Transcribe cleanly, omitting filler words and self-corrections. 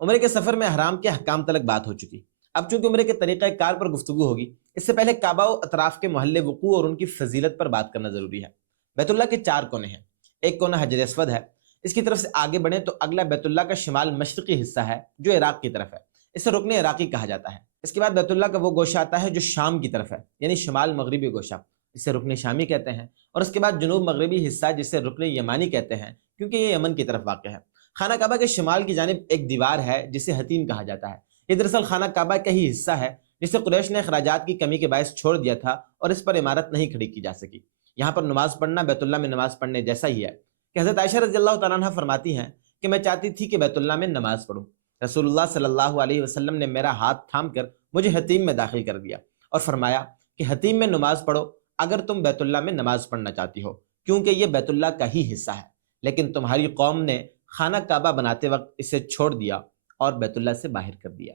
عمرے کے سفر میں حرام کے احکام تلک بات ہو چکی۔ اب چونکہ عمرے کے طریقہ کار پر گفتگو ہوگی، اس سے پہلے کعبہ و اطراف کے محل وقوع اور ان کی فضیلت پر بات کرنا ضروری ہے۔ بیت اللہ کے 4 کونے ہیں۔ ایک کونا حجر اسود ہے، اس کی طرف سے آگے بڑھیں تو اگلا بیت اللہ کا شمال مشرقی حصہ ہے جو عراق کی طرف ہے، اسے رکن عراقی کہا جاتا ہے۔ اس کے بعد بیت اللہ کا وہ گوشہ آتا ہے جو شام کی طرف ہے، یعنی شمال مغربی گوشہ، اسے رکن شامی کہتے ہیں۔ اور اس کے بعد جنوب مغربی حصہ جسے رکن یمانی کہتے ہیں، کیونکہ یہ یمن کی طرف واقع ہے۔ خانہ کعبہ کے شمال کی جانب ایک دیوار ہے جسے حتیم کہا جاتا ہے۔ یہ دراصل خانہ کعبہ کا ہی حصہ ہے جسے قریش نے اخراجات کی کمی کے باعث چھوڑ دیا تھا اور اس پر عمارت نہیں کھڑی کی جا سکی۔ یہاں پر نماز پڑھنا بیت اللہ میں نماز پڑھنے جیسا ہی ہے کہ حضرت عائشہ رضی اللہ تعالیٰ عنہ فرماتی ہیں کہ میں چاہتی تھی کہ بیت اللہ میں نماز پڑھوں۔ رسول اللہ صلی اللہ علیہ وسلم نے میرا ہاتھ تھام کر مجھے حتیم میں داخل کر دیا اور فرمایا کہ حتیم میں نماز پڑھو اگر تم بیت اللہ میں نماز پڑھنا چاہتی ہو، کیونکہ یہ بیت اللہ کا ہی حصہ ہے، لیکن تمہاری قوم نے خانہ کعبہ بناتے وقت اسے چھوڑ دیا اور بیت اللہ سے باہر کر دیا۔